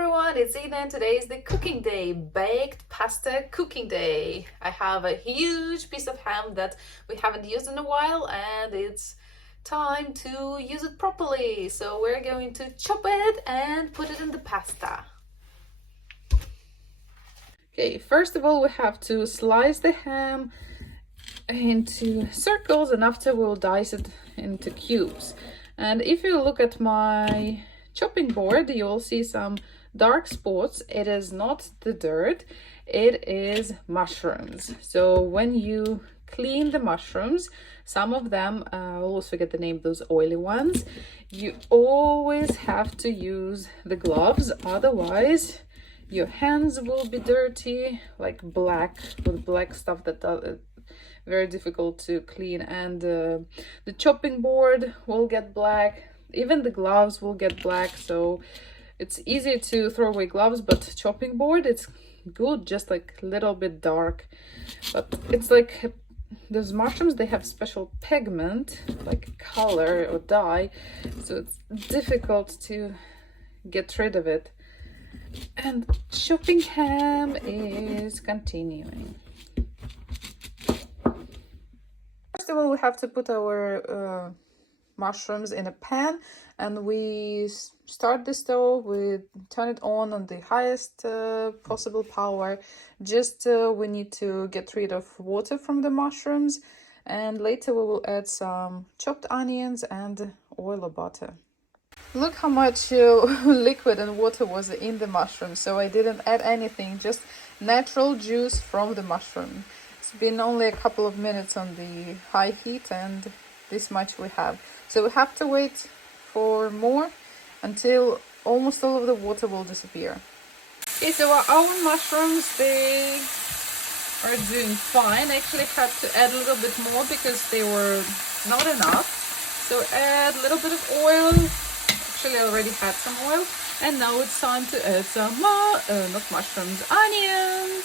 everyone, it's Ina and today is the cooking day, baked pasta cooking day. I have a huge piece of ham that we haven't used in a while and it's time to use it properly. So we're going to chop it and put it in the pasta. Okay, first of all we have to slice the ham into circles and after we'll dice it into cubes. And if you look at my chopping board, you'll see some dark spots. It is not the dirt, it is mushrooms. So when you clean the mushrooms, some of them, I always forget the name, those oily ones, you always have to use the gloves, otherwise your hands will be dirty, like black, with black stuff that does very difficult to clean, and the chopping board will get black, even the gloves will get black. So it's easy to throw away gloves, but chopping board, it's good, just like a little bit dark. But it's like those mushrooms, they have special pigment like color or dye, so it's difficult to get rid of it. And chopping ham is continuing. First of all, we have to put our mushrooms in a pan, and we start the stove, we turn it on the highest possible power. Just we need to get rid of water from the mushrooms, and later we will add some chopped onions and oil or butter. Look how much liquid and water was in the mushroom, so I didn't add anything, just natural juice from the mushroom. It's been only a couple of minutes on the high heat and this much we have. So we have to wait for more until almost all of the water will disappear. Okay, so our mushrooms, they are doing fine. I actually had to add a little bit more because they were not enough. So add a little bit of oil. Actually, I already had some oil. And now it's time to add some more, not mushrooms, onions.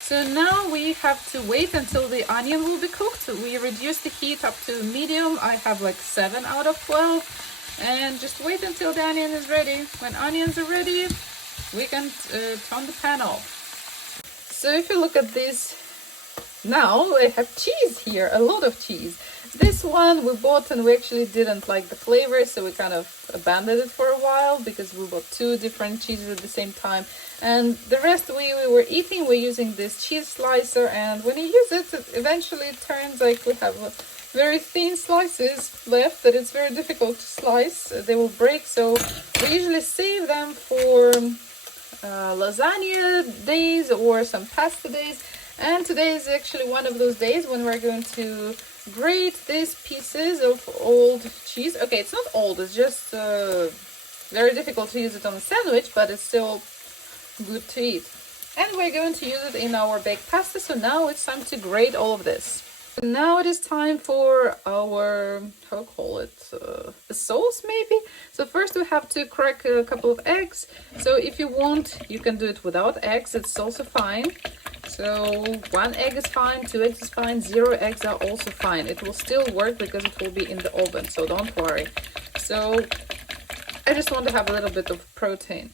So now we have to wait until the onion will be cooked. We reduce the heat up to medium. I have like 7 out of 12. And just wait until the onion is ready. When onions are ready, we can turn the pan off. So if you look at this, now I have cheese here, a lot of cheese. This one we bought and we actually didn't like the flavor, so we kind of abandoned it for a while because we bought 2 different cheeses at the same time. And the rest we were eating, we're using this cheese slicer, and when you use it, eventually it turns like we have very thin slices left that it's very difficult to slice. They will break, so we usually save them for lasagna days or some pasta days. And today is actually one of those days when we're going to grate these pieces of old cheese. Okay, it's not old, it's just very difficult to use it on a sandwich, but it's still good to eat. And we're going to use it in our baked pasta. So now it's time to grate all of this. Now it is time for our, how do I call it, the sauce maybe. So first we have to crack a couple of eggs. So if you want, you can do it without eggs, it's also fine. So 1 egg is fine, 2 eggs is fine, 0 eggs are also fine. It will still work because it will be in the oven, so don't worry. So I just want to have a little bit of protein.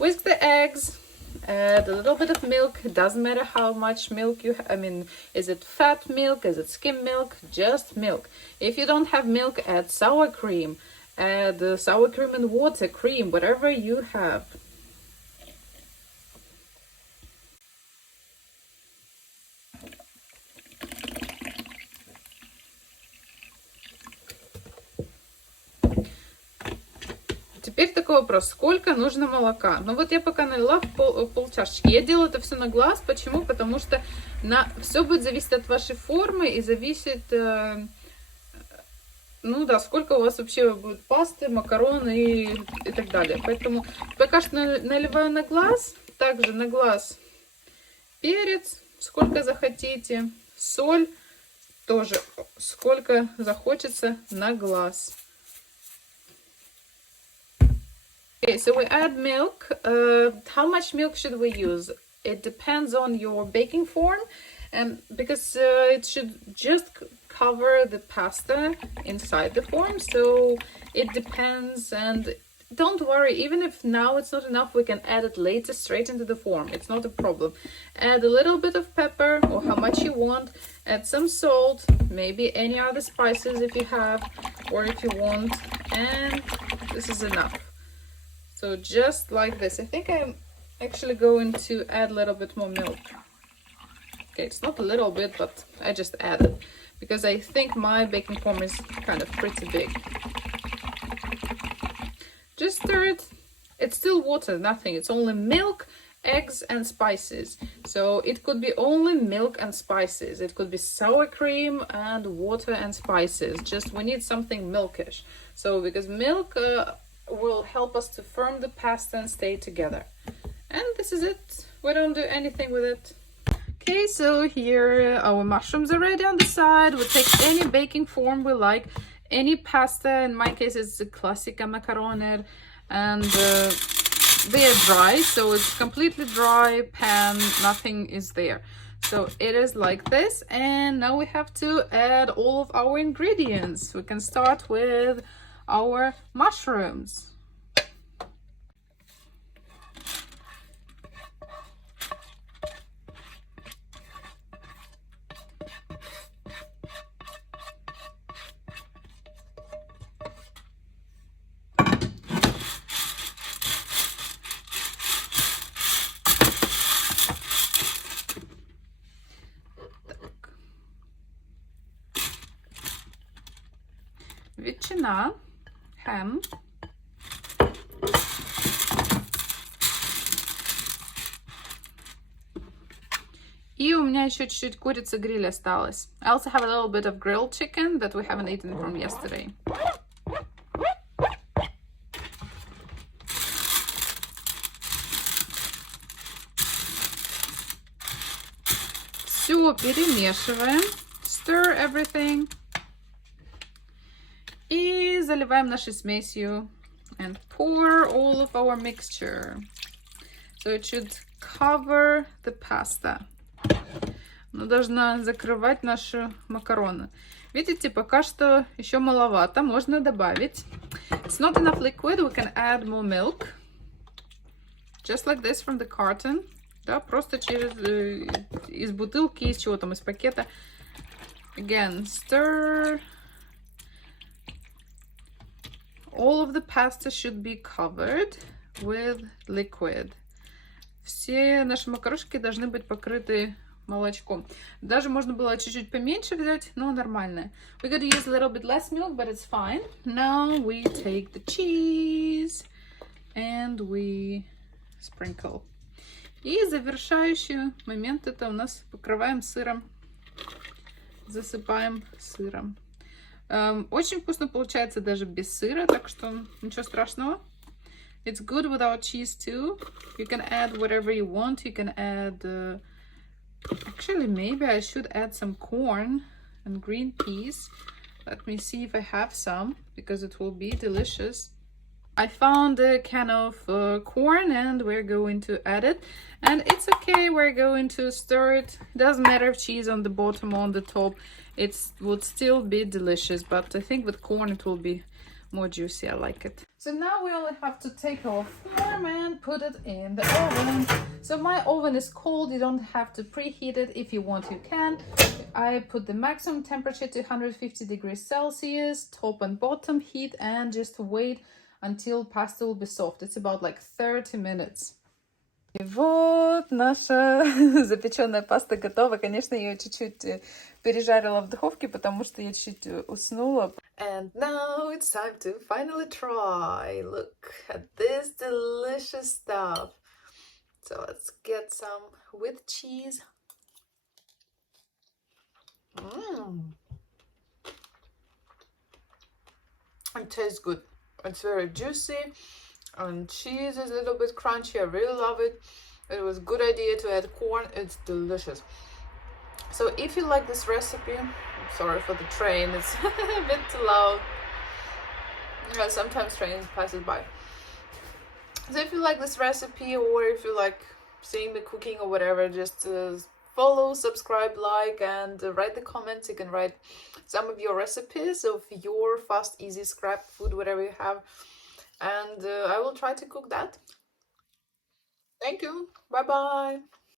Whisk the eggs. Add a little bit of milk. It doesn't matter how much milk you have. I mean, is it fat milk? Is it skim milk? Just milk. If you don't have milk, add sour cream. Add sour cream and water, cream, whatever you have. Теперь такой вопрос, сколько нужно молока? Ну вот я пока налила пол чашечки. Я делаю это все на глаз. Почему? Потому что все будет зависеть от вашей формы и зависит, ну да, сколько у вас вообще будет пасты, макарон и так далее. Поэтому пока что наливаю на глаз. Также на глаз перец, сколько захотите. Соль тоже, сколько захочется на глаз. Okay, so we add milk. How much milk should we use? It depends on your baking form, and because it should just cover the pasta inside the form, so it depends. And don't worry, even if now it's not enough, we can add it later straight into the form. It's not a problem. Add a little bit of pepper or how much you want. Add some salt, maybe any other spices if you have or if you want, and this is enough. So just like this. I think I'm actually going to add a little bit more milk. Okay, it's not a little bit, but I just added because I think my baking form is kind of pretty big. Just stir it. It's still water, nothing. It's only milk, eggs, and spices. So it could be only milk and spices. It could be sour cream and water and spices. Just we need something milkish. So because milk will help us to firm the pasta and stay together. And this is it. We don't do anything with it. Okay, so here our mushrooms are ready on the side. We take any baking form we like, any pasta. In my case, it's the classica macaroni, and they are dry, so it's completely dry pan. Nothing is there. So it is like this, and now we have to add all of our ingredients. We can start with our mushrooms. Ветчина, ham, и у меня еще чуть-чуть курицы гриль осталось. I also have a little bit of grilled chicken that we haven't eaten from yesterday. Все перемешиваем. Stir everything. И заливаем нашей смесью. And pour all of our mixture. So it should cover the pasta. Она должна закрывать наши макароны. Видите, пока что еще маловато. Можно добавить. It's not enough liquid. We can add more milk. Just like this from the carton. Да, просто через из бутылки, из чего там, из пакета. Again, stir. All of the pasta should be covered with liquid. Все наши макарошки должны быть покрыты молочком. Даже можно было чуть-чуть поменьше взять, но нормально. We're going to use a little bit less milk, but it's fine. Now we take the cheese and we sprinkle. И завершающий момент это у нас покрываем сыром. Засыпаем сыром. Очень вкусно получается даже без сыра, так что ничего страшного. It's good without cheese too. You can add whatever you want. You can add... Actually, maybe I should add some corn and green peas. Let me see if I have some, because it will be delicious. I found a can of corn and we're going to add it. And it's okay, we're going to stir it. Doesn't matter if cheese on the bottom or on the top. It would still be delicious, but I think with corn it will be more juicy. I like it. So now we only have to take our form and put it in the oven. So my oven is cold. You don't have to preheat it. If you want, you can. I put the maximum temperature to 150 degrees Celsius, top and bottom heat, and just wait until pasta will be soft. It's about like 30 minutes. И вот наша запеченная паста готова. Конечно, я ее чуть-чуть пережарила в духовке, потому что я чуть-чуть уснула. And now it's time to finally try. Look at this delicious stuff. So let's get some with cheese. It tastes good. It's very juicy. And cheese is a little bit crunchy. I really love it. It was a good idea to add corn. It's delicious. So if you like this recipe, I'm sorry for the train, it's a bit too loud. Yeah, sometimes trains passes by. So if you like this recipe, or if you like seeing me cooking or whatever, just follow, subscribe, like, and write the comments. You can write some of your recipes of your fast, easy scrap food, whatever you have, and I will try to cook that. Thank you. Bye bye.